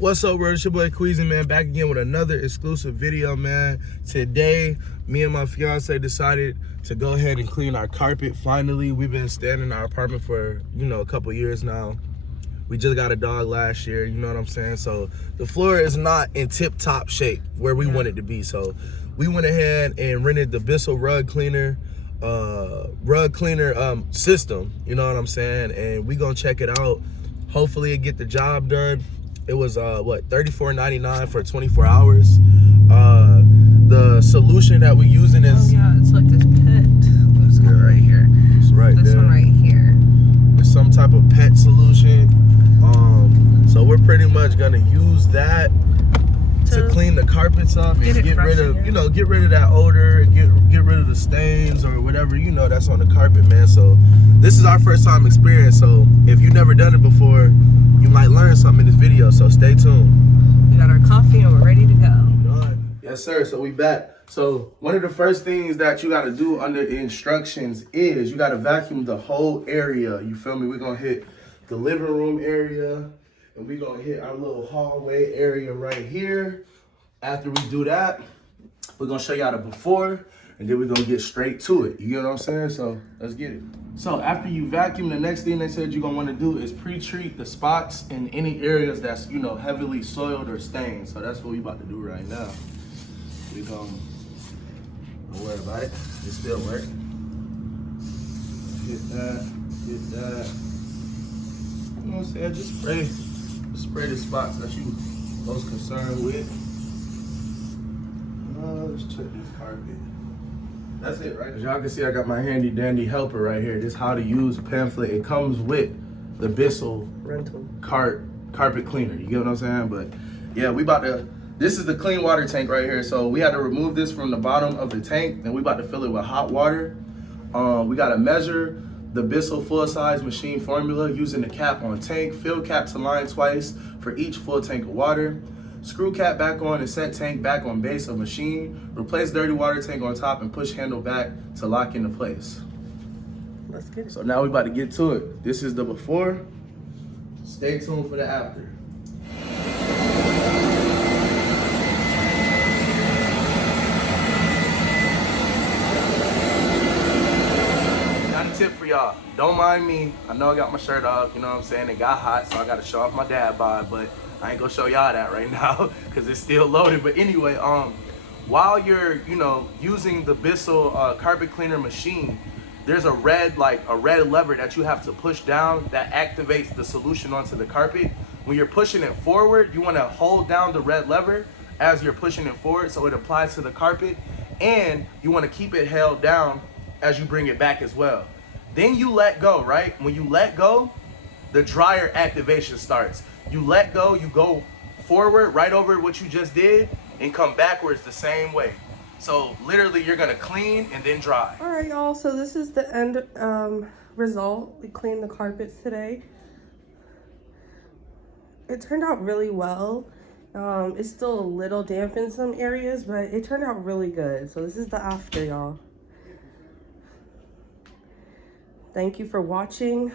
What's up, bro? It's your boy Queezy, man, back again with another exclusive video, man. Today, me and my fiance decided to go ahead and clean our carpet. Finally, we've been staying in our apartment for, a couple years now. We just got a dog last year, you know what I'm saying? So the floor is not in tip-top shape where we want it to be. So we went ahead and rented the Bissell rug cleaner system, you know what I'm saying? And we gonna check it out. Hopefully it get the job done. It was what, $34.99 for 24 hours. The solution that we're using is it's like this pet. Let's go right here. It's right this there. One right here. It's some type of pet solution. So we're pretty much gonna use that to clean the carpets up and get rid of, get rid of that odor, get rid of the stains or whatever, that's on the carpet, man. So this is our first time experience. So if you've never done it before, you might learn something in this video. So stay tuned. We got our coffee and we're ready to go. Yes, sir. So we back. So one of the first things that you got to do under instructions is you got to vacuum the whole area. You feel me? We're going to hit the living room area. And we're going to hit our little hallway area right here. After we do that, we're going to show y'all the before, and then we're going to get straight to it. You get what I'm saying? So let's get it. So after you vacuum, the next thing they said you're going to want to do is pre-treat the spots in any areas that's, heavily soiled or stained. So that's what we about to do right now. We're going to, don't worry about it. It still works. Get that, get that. You know what I'm saying? Just spray the spots that you most concerned with. Let's check this carpet. That's it, right? As y'all can see, I got my handy dandy helper right here. This how to use pamphlet. It comes with the Bissell rental carpet cleaner. You get what I'm saying? But yeah, this is the clean water tank right here. So we had to remove this from the bottom of the tank, and we about to fill it with hot water. We got to measure the Bissell full-size machine formula using the cap on tank, fill cap to line twice for each full tank of water, screw cap back on and set tank back on base of machine, replace dirty water tank on top and push handle back to lock into place. Let's get it. So now we about to get to it. This is the before. Stay tuned for the after. Tip for y'all, don't mind me. I know I got my shirt off, you know what I'm saying? It got hot, so I got to show off my dad bod, but I ain't gonna show y'all that right now because it's still loaded. But anyway, while you're, using the Bissell carpet cleaner machine, there's a red lever that you have to push down that activates the solution onto the carpet. When you're pushing it forward, you want to hold down the red lever as you're pushing it forward so it applies to the carpet, and you want to keep it held down as you bring it back as well. Then you let go, right? When you let go, the dryer activation starts. You let go, you go forward right over what you just did and come backwards the same way. So literally you're gonna clean and then dry. All right, y'all, so this is the end result. We cleaned the carpets today. It turned out really well. It's still a little damp in some areas, but it turned out really good. So this is the after, y'all. Thank you for watching.